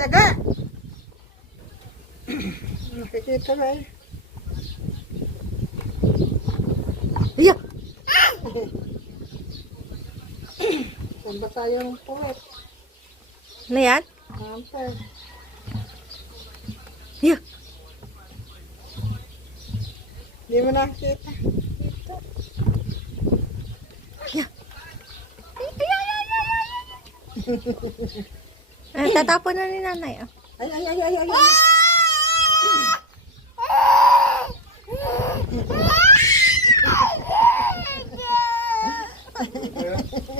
Daga! Nakikita ba eh? Iya! Saan ba tayo ng puwet? Ano yan? Hamper. Iya! Hindi mo nakikita. Dito. Iya! Tatapon na ni nanay. Oh. Ay, ay, ay, ay, ay, ay.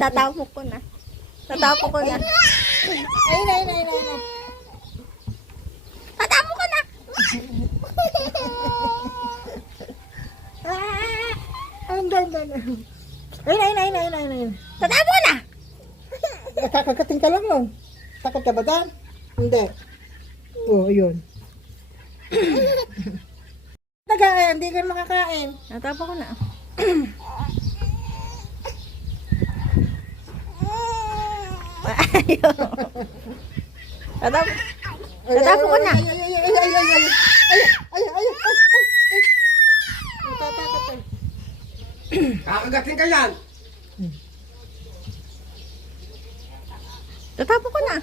Tatapo ko na. Tatapo ko na. Ay, ay, ay, ay, ay. Tatapo ko na. Ang ganda na. Ay, ay, ay, ay, ay, ay. Tatapo na. Nakakagating ka lang, no? Takot ka ba dyan? Hindi. Oo, yun. Nagain, hindi ka makakain. Tatapo ko na. Ayaw. Tatapo. Tatapo ko na. Ay, ay, ay, ay, ay, ay, ay, ay, ay, ay, ay. Natatakot eh. Kakagating ka yan! Tatapo ko na.